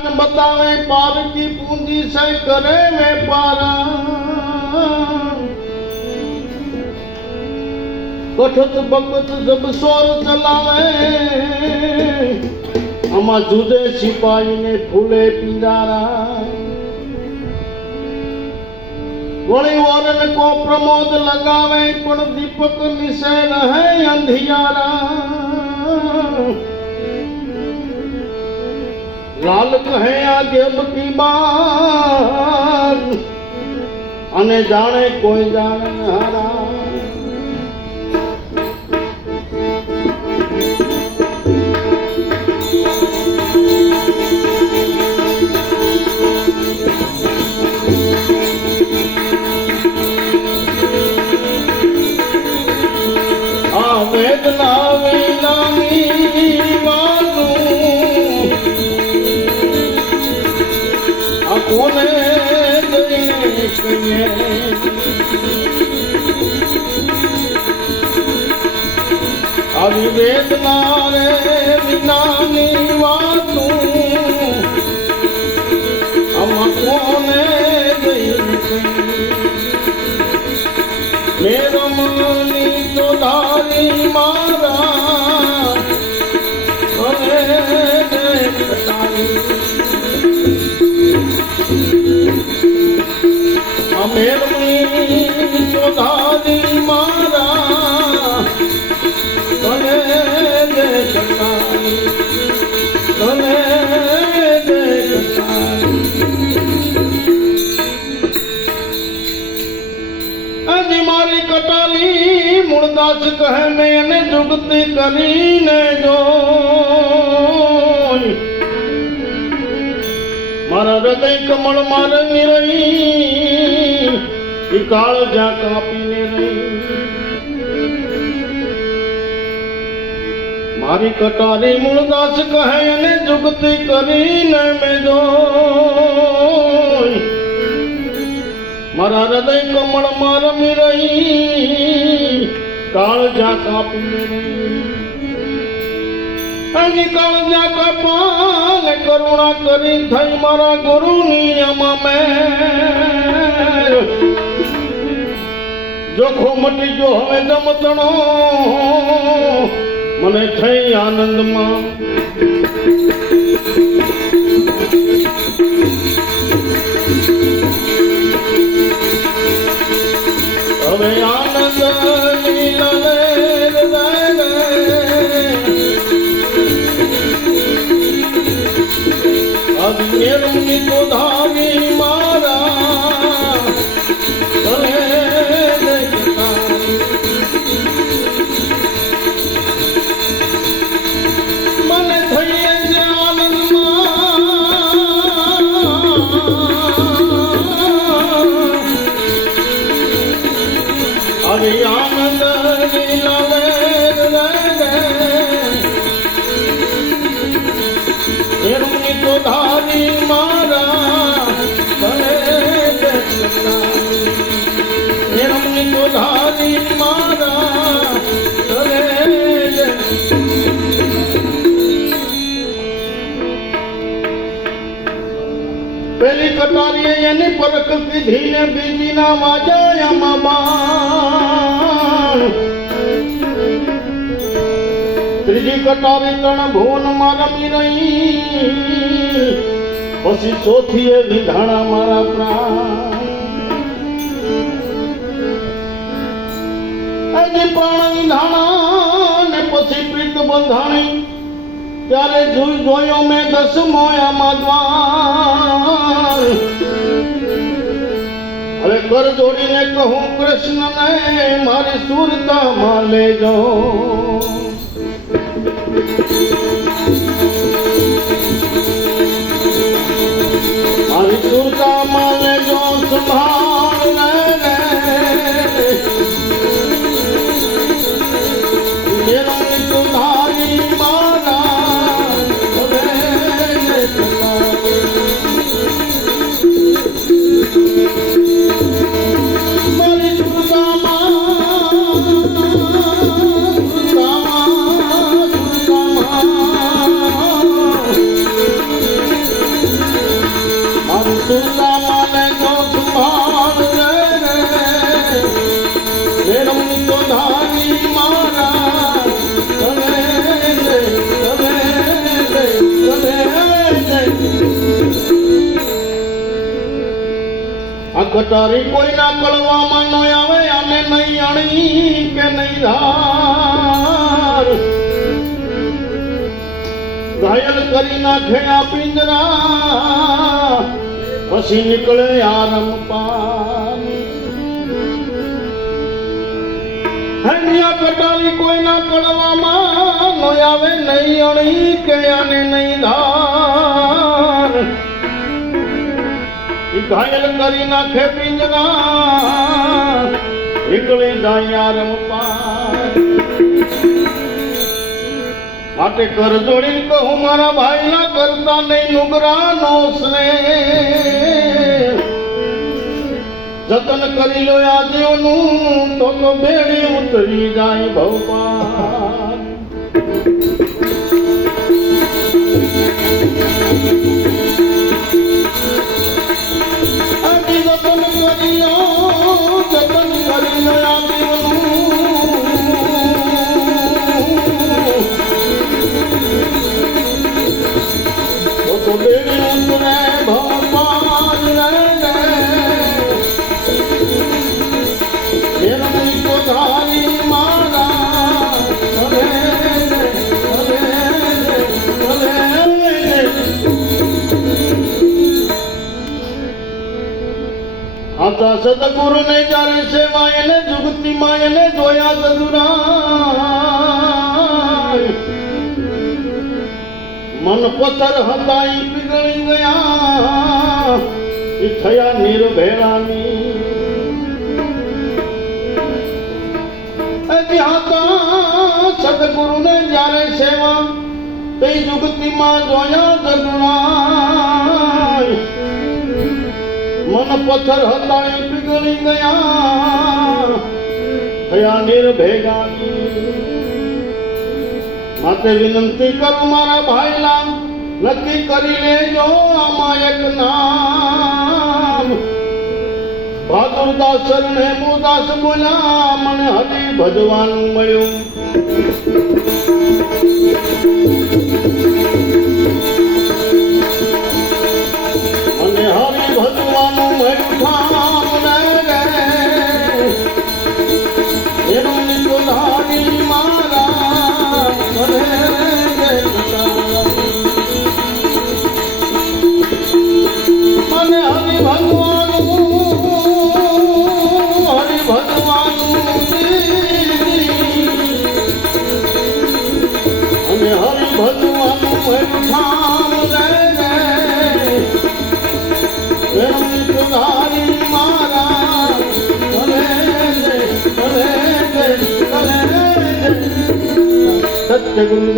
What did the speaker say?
बतावे पार की पूंजी से करे व्यापार કઠત બકત જબ સોર ચલાવે આમાં જુદે સિપાહીને ફૂલે પિંજારા વળી ઓરન કો પ્રમોદ લગાવે પણ દીપક નિશે રહે અંધિયારા લાલ કહે આ દેવ કી અને જાણે કોઈ જાણે હારા કહીએ આવી વેદના રે વિનાની વાતું આમાં કોને કહીએ મેરમની તો ધારી મારા તો ધારી મારા અને અને આજે મારી કટાલી મૂળદાસ કહે મેં હૃદય કમળ મારે રહી. ઈ કાળ જ્યાં કાપીને નહીં. મારી કટારી મૂળદાસ કહે અને જુગતી કરીને મેં જો મારા હૃદય કમળમાં રમી રહી. કાળ જા કાપી અહીં કાળ જા કાપા કરુણા કરી થઈ મારા ગુરુની અમા મેં. જોખો મટી ગયો હવે દમતણો. મને થઈ આનંદમાં. પેલી કટારીએ એની પરખ કીધી ને બીજી ના વાજાયામાં બાણ ત્રીજી કટારી ત્રણ ભુવન મારમી રહી. પછી ચોથી એ વિધાણા મારા પ્રાણ. હજી પ્રાણ વિધાણા ને પછી પ્રીત બંધાણી. ત્યારે જોઈ જોયો મેં દસમો આમાં દ્વાર. કર જોડીને કહું કૃષ્ણને મારી સુરતામાં લેજો. મારી કટારી કોઈના કળવામાં ન આવે અને નહીં અણી કે નહીં ધાર. ઘાયલ કરી નાખે આ પિંજરા પછી નીકળે આરમ હૈયા કટારી કોઈના કડવામાં ન આવે, નહીં અણી કે નહીં ધાર ઘાયલ કરી નાખે પિંજરા નીકળી જાય રમપાર માટે કર જોડીને કહું, મારા ભાઈના કરતા નહીં નુગરાનો સ્નેહ. જતન કરી લો આ જીવનું તો તો બેડી ઉતરી જાય ભવપાન. આતા સદગુરુ ને જ્યારે સેવા એને જુગતી માં એને જોયા સદુરાય મન પથ્થર હતા ઈ પીગળી ગયા. થયા નિર્ભેળાની સદગુરુ ને જ્યારે સેવા તે જુગતીમાં જોયા દગણા મન પથ્થર હતા એ પીગળી ગયા થયા નિર્ભેગા માટે વિનંતી કરું મારા ભાઈલા, નક્કી કરી લેજો આમાં એક નામ. બહાદુરદાસ શરણે મુરદાસ બોલા મને હરી ભજવાનું મળ્યું. રે કરે